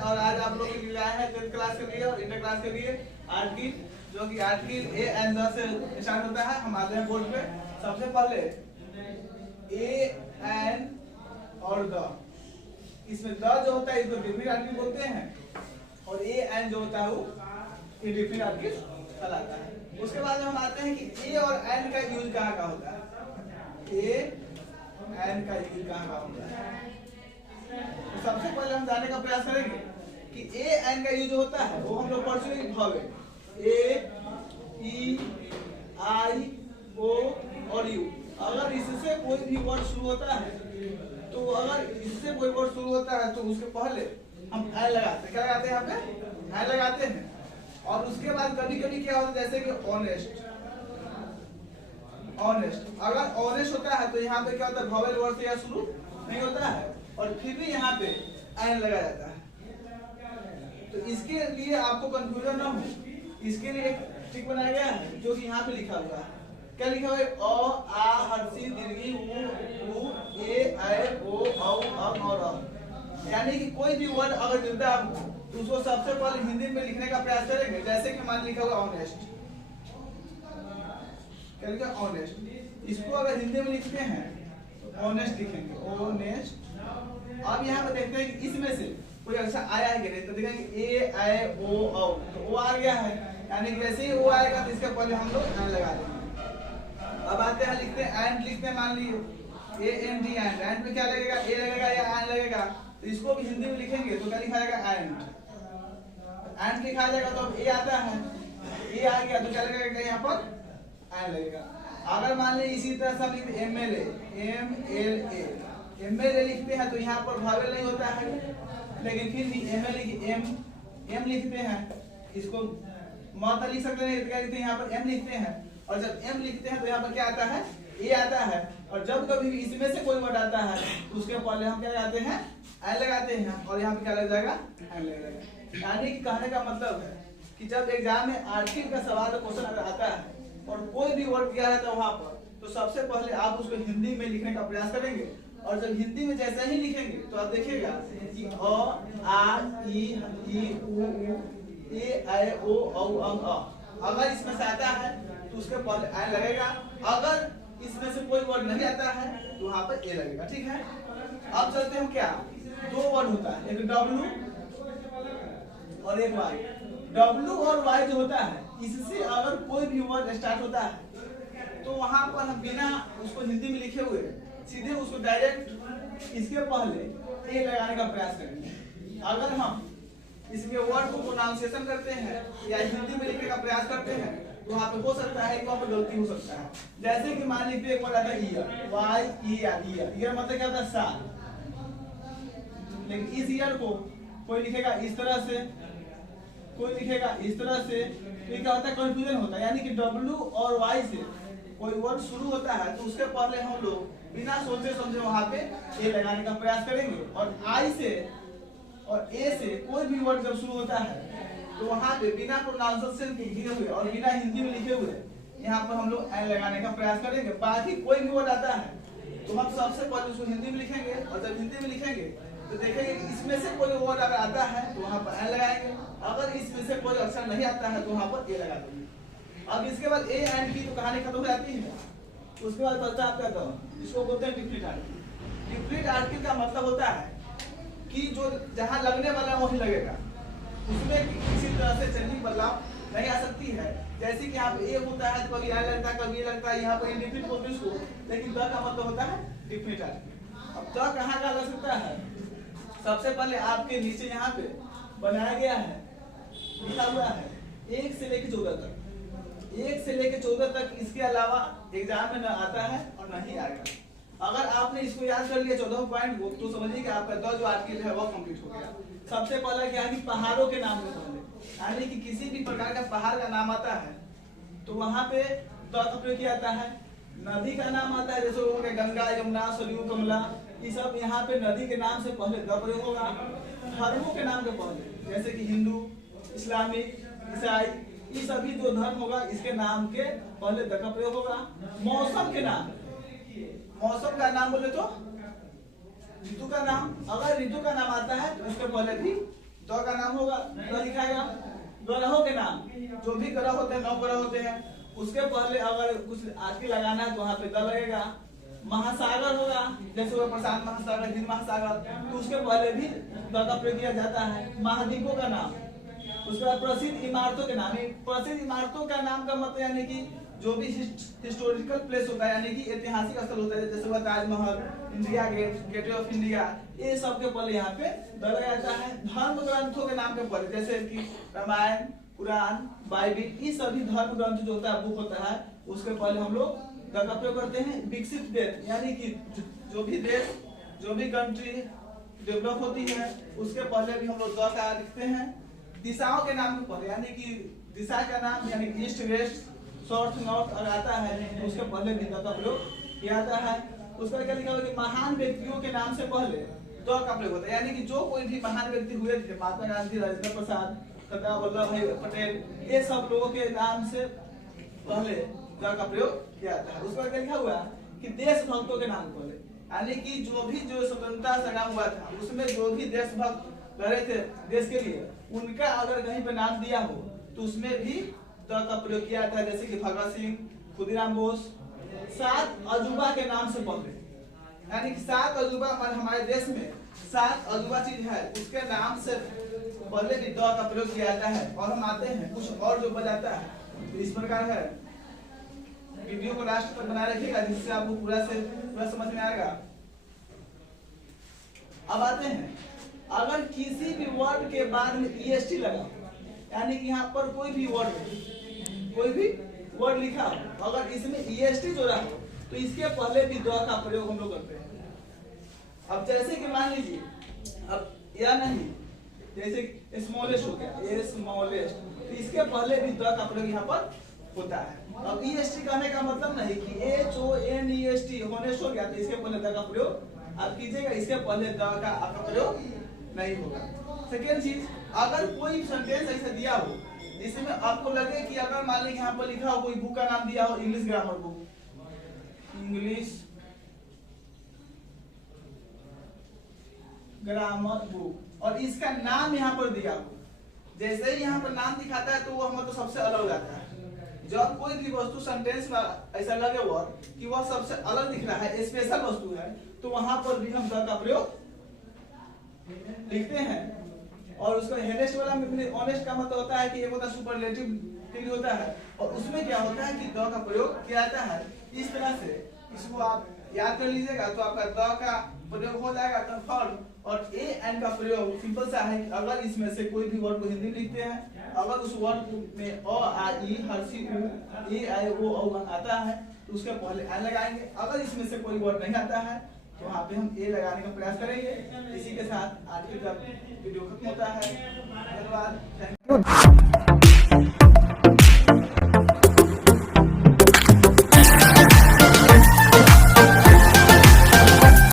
और आज आप लोग के लिए आया है 10th क्लास के लिए और इंटर क्लास के लिए आर्टिकल, जो कि आर्टिकल ए एंड द से स्टार्ट होता है। हम आते हैं बोर्ड पे। सबसे पहले ए एंड और द, इसमें द जो होता है इसको डिफिनिट आर्टिकल बोलते हैं और ए एंड जो होता है वो इंडेफिनिट आर्टिकल कहलाता है। उसके बाद हम आते हैं कि ए और एंड का यूज कहाँ का होता है। ए एंड का यूज कहाँ होता है, तो सबसे पहले हम जानने का प्रयास करेंगे कि ए एंड का यूज होता है वो हम लोग पढ़ चुके हैं। भावे ए ई आई ओ और यू, अगर इससे कोई भी वर्ड शुरू होता है तो अगर इससे कोई वर्ड शुरू होता है तो उसके पहले हम एन लगाते हैं। क्या लगाते हैं? यहाँ पे एन लगाते हैं। और उसके बाद कभी कभी क्या होता है, जैसे कि ऑनेस्ट, ऑनेस्ट अगर ऑनेस्ट होता है तो यहाँ पे क्या होता है, वॉवेल वर्ड से या शुरू नहीं होता है और फिर भी यहाँ पे एन लगाया जाता है। तो इसके लिए आपको कंफ्यूजन ना हो, इसके लिए एक ट्रिक बनाया गया है जो कि यहाँ पे लिखा हुआ है। क्या लिखा हुआ है? अ आ हर्षी दीर्घी उ ए ऐ ओ औ अम और अम। यानी कि कोई भी वर्ड अगर मिलता है आपको तो उसको सबसे पहले हिंदी में लिखने का प्रयास करेंगे। जैसे कि मान लिखा हुआ ऑनेस्ट, क्या लिखा? ऑनेस्ट। इसको अगर हिंदी में लिखते हैं तो ऑनेस्ट लिखेंगे, ऑनेस्ट। अब यहाँ पे देखते हैं कि इसमें से कोई अक्षर आया है कि नहीं, तो देखेंगे ए ऐ ओ औ, तो ओ आ गया है, यानी कि जैसे ही ओ आएगा तो इसके पहले हम लोग एन लगा देंगे। अब आते हैं लिखते हैं एंड, लिखते हैं मान लीजिए A N D and. And में क्या लगेगा? ए लगेगा या एन लगेगा, तो इसको भी हिंदी में लिखेंगे तो क्या लिखा जाएगा? एंड। एंड लिखा जाएगा तो अब ए आता है, ए आ गया तो क्या लगेगा? यहाँ पर एन लगेगा। अगर मान लीजिए इसी तरह से हम लिखते एम एल ए लिखते हैं तो यहाँ पर भावेल नहीं होता है, लेकिन फिर भी एम लिखते हैं, इसको माता लिख सकते हैं, क्या लिखते हैं? यहाँ पर एम लिखते हैं। और जब एम लिखते हैं तो यहाँ पर क्या आता है? ए आता है। और जब कभी भी इसमें से कोई वर्ड आता है तो उसके पहले हम क्या लगाते हैं? एन लगाते हैं और यहाँ पे क्या लग जाएगा? एन लग जाएगा। यानी कि कहने का मतलब है कि जब एग्जाम में आर्टिकल का सवाल क्वेश्चन अगर आता है और कोई भी वर्ड दिया रहता है वहां पर, तो सबसे पहले आप उसको हिंदी में लिखने का प्रयास करेंगे। और जब हिंदी में जैसे ही लिखेंगे तो आप देखिएगा कि अ आ ई उ ए ऐ ओ औ अम अ, अगर इसमें से आता है तो उसके पहले एन लगेगा। अगर इसमें से कोई वर्ड नहीं आता है तो वहां पर ए लगेगा। ठीक है। अब चलते हैं, क्या दो वर्ड होता है, एक डब्लू और एक वाई। डब्लू और वाई जो होता है, इससे अगर कोई भी वर्ड स्टार्ट होता है तो वहां पर हम बिना उसको हिंदी में लिखे हुए सीधे उसको डायरेक्ट इसके पहले ए लगाने का प्रयास करेंगे। अगर हम इसके वर्ड को प्रोनाउंसिएशन करते हैं या हिंदी में लिखने का प्रयास करते हैं तो वहां पे हो सकता है वहां पर गलती हो सकता है। जैसे कि मान लीजिए एक वर्ड आता है ईयर, वाई ईयर, ईयर मतलब क्या होता है? साल। लेकिन इस ईयर को कोई लिखेगा इस तरह से, कोई लिखेगा इस तरह से, तो क्या होता है? कंफ्यूजन होता है। यानी कि डब्लू और वाई से कोई वर्ड शुरू होता है तो उसके पहले हम लोग बिना सोचे समझे वहां पे ए लगाने का प्रयास करेंगे। और आई से और ए से कोई भी वर्ड जब शुरू होता है तो वहां पे बिना प्रोनाउंसिएशन किए हुए और बिना हिंदी में लिखे हुए यहाँ पर हम लोग एन लगाने का प्रयास करेंगे। बाकी कोई भी वर्ड आता है तो हम सबसे पहले उसको हिंदी में लिखेंगे और जब हिंदी में लिखेंगे तो देखेंगे कि इसमें से कोई वर्ड अगर आता है तो वहां पर एन लगाएंगे। अगर इसमें से कोई अक्षर नहीं आता है तो वहां पर ए लगा देंगे। अब इसके बाद ए एंड की तो कहानी खत्म हो जाती है। उसके बाद बचता है आपका तो इसको बोलते हैं डिफिनिट आर्टिकल। डिफिनिट आर्टिकल का मतलब होता है कि जो जहां लगने वाला वहीं लगेगा, उसमें किसी तरह से चेंजिंग बदलाव नहीं आ सकती है। जैसे कि यहाँ पे ए होता है तो कभी ए लगता है, कभी ए लगता है, यहाँ पर इंडिफिनिट बोलते हैं इसको, लेकिन द का मतलब होता है डिफिनिट आर्टिकल। अब द कहाँ का लग सकता है? सबसे पहले आपके नीचे यहाँ पे बनाया गया है, लिखा हुआ है 1 से लेकर 14 तक। 1 से लेकर 14 तक, इसके अलावा एग्जाम में न आता है और न ही आएगा। अगर आपने इसको याद कर लिया 14 पॉइंट को तो समझिए कि आपका द जो आर्टिकल है वो कंप्लीट हो गया। सबसे पहला क्या है कि पहाड़ों के नाम में पहले, यानी कि किसी भी प्रकार का पहाड़ का नाम आता है तो वहां पे द का प्रयोग किया जाता है। नदी का नाम आता है, जैसे हो गया गंगा, यमुना, सरयू, कमला, ये सब यहाँ पे नदी के नाम से पहले द प्रयोग होगा। धर्मों के नाम के पहले, जैसे कि हिंदू, इस्लामिक, ईसाई, ये सभी जो धर्म होगा इसके नाम के पहले द का प्रयोग होगा। मौसम के नाम, मौसम का नाम बोले तो ऋतु का नाम, अगर ऋतु का नाम आता है तो उसके पहले भी द का नाम होगा, द लिखाएगा। ग्रहों के नाम, जो भी ग्रह होते हैं 9 ग्रह होते हैं, उसके पहले अगर कुछ आगे लगाना है तो वहाँ पे द लगेगा। महासागर होगा, जैसे वो प्रशांत महासागर, हिंद महासागर, तो उसके पहले भी द का प्रयोग किया जाता है। महाद्वीपों का नाम, उसके बाद प्रसिद्ध इमारतों के नाम। प्रसिद्ध इमारतों का नाम का मतलब यानी कि जो भी हिस्टोरिकल प्लेस होता है, यानी कि ऐतिहासिक स्थल होता है, जैसे वह Taj Mahal, India gate, gateway of India, ये सब के पहले यहाँ पे द लगाया जाता है। धर्म ग्रंथों के नाम के पहले, जैसे कि रामायण, पुराण, बाइबिल, ये सभी धर्म ग्रंथ जो होता है, बुक होता है, उसके पहले हम लोग द का प्रयोग करते हैं। विकसित देश, यानी कि जो भी देश, जो भी कंट्री डेवलप होती है, उसके पहले भी हम लोग द का लिखते हैं। दिशाओं के नाम के पहले, यानी कि दिशा का नाम, यानी ईस्ट वेस्ट साउथ नॉर्थ अगर आता है तो उसके पहले भी द का प्रयोग किया जाता है। उसका क्या लिखा हुआ है कि महान व्यक्तियों के नाम से पहले द का प्रयोग होता है, यानी कि जो कोई भी महान व्यक्ति हुए थे, महात्मा गांधी, राजेंद्र प्रसाद, सरदार वल्लभ भाई पटेल, ये सब लोगों के नाम से पहले द का प्रयोग किया जाता है। उसका क्या लिखा हुआ है कि देशभक्तों के नाम पहले, यानी कि जो स्वतंत्रता संग्राम हुआ था, उसमें जो भी देशभक्त लड़े थे देश के लिए, उनका अगर कहीं पे नाम दिया हो तो उसमें भी द का प्रयोग किया जाता है। जैसे कि भगत सिंह, खुदीराम बोस। 7 अजूबा के नाम से पहले, यानी कि 7 अजूबा हमारे देश में 7 अजूबा चीज है, उसके नाम से पहले भी द का प्रयोग किया जाता है। और हम आते हैं कुछ और जो बजाता है, तो इस प्रकार है। वीडियो को लास्ट तक बना रखिएगा, जिससे आपको पूरा समझ में आएगा। अब आते हैं, अगर किसी भी वर्ड के बाद में EST लगा, यानी कि यहाँ पर कोई भी वर्ड लिखा हो, अगर इसमें EST जोड़ा हो तो इसके पहले भी द का प्रयोग हम लोग करते हैं। अब जैसे कि मान लीजिए, अब या नहीं, जैसे स्मॉलेस्ट हो गया, स्मॉलेस्ट, तो इसके पहले भी द का प्रयोग यहाँ पर होता है। अब EST कहने का मतलब नहीं कि HONEST होनेस्ट हो गया तो इसके पहले द का प्रयोग आप कीजिएगा, इसके पहले द का आपका प्रयोग नहीं होगा। सेकेंड चीज, अगर कोई सेंटेंस ऐसा दिया हो जिसमें आपको लगे कि अगर मान लीजिए यहाँ पर लिखा हो, कोई बुक का नाम दिया हो, English grammar book, English grammar book, और इसका नाम यहाँ पर दिया हो, जैसे ही यहाँ पर नाम दिखाता है तो वो मतलब सबसे अलग हो जाता है। जब कोई भी वस्तु सेंटेंस में ऐसा लगे हुआ कि वह सबसे अलग दिख रहा है, स्पेशल वस्तु है, तो वहां पर भी हम द का प्रयोग लिखते हैं। और उसका हेनेस्ट वाला में ऑनेस्ट का मतलब होता है कि एक होता है सुपरलेटिव डिग्री होता है, और उसमें क्या होता है कि द का प्रयोग किया जाता है। इस तरह से इसको आप याद कर लीजिएगा तो आपका द का प्रयोग हो जाएगा कंफर्म। और ए एन का प्रयोग सिंपल सा है कि अगर इसमें से कोई भी वर्ड को हिंदी में लिखते हैं, अगर उस वर्ड में अ आ ई हर्षी उ ए आई ओ औ आता है तो उसके पहले एन लगाएंगे। अगर इसमें से कोई वर्ड नहीं आता है तो वहाँ पे हम ए लगाने का प्रयास करेंगे। इसी के साथ आज का वीडियो खत्म होता है। धन्यवाद, थैंक यू।